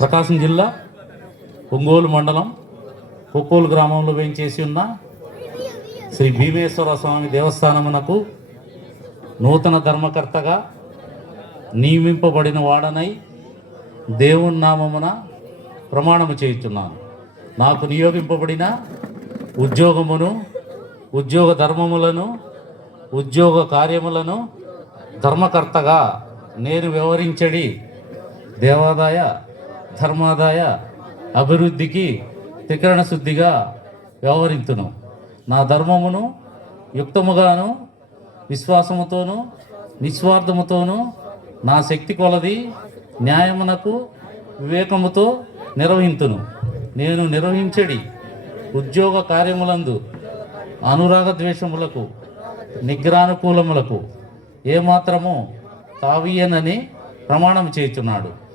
ప్రకాశం జిల్లా ఒంగోలు మండలం కొప్పోలు గ్రామంలో వేయించేసి ఉన్న శ్రీ భీమేశ్వర స్వామి దేవస్థానమునకు నూతన ధర్మకర్తగా నియమింపబడిన వాడనై దేవుని నామమున ప్రమాణము చేయుచున్నాను. నాకు నియోగింపబడిన ఉద్యోగమును, ఉద్యోగ ధర్మములను, ఉద్యోగ కార్యములను ధర్మకర్తగా నేను వ్యవహరించడి దేవాదాయ ధర్మాదాయ అభివృద్ధికి త్రికరణ శుద్ధిగా వ్యవహరింతును. నా ధర్మమును యుక్తముగాను విశ్వాసముతోనూ నిస్వార్థముతోనూ నా శక్తి కొలది న్యాయమునకు వివేకముతో నిర్వహింతును. నేను నిర్వహించడి ఉద్యోగ కార్యములందు అనురాగ ద్వేషములకు నిగ్రహానుకూలములకు ఏమాత్రము తావీయనని ప్రమాణం చేయుచున్నాడు.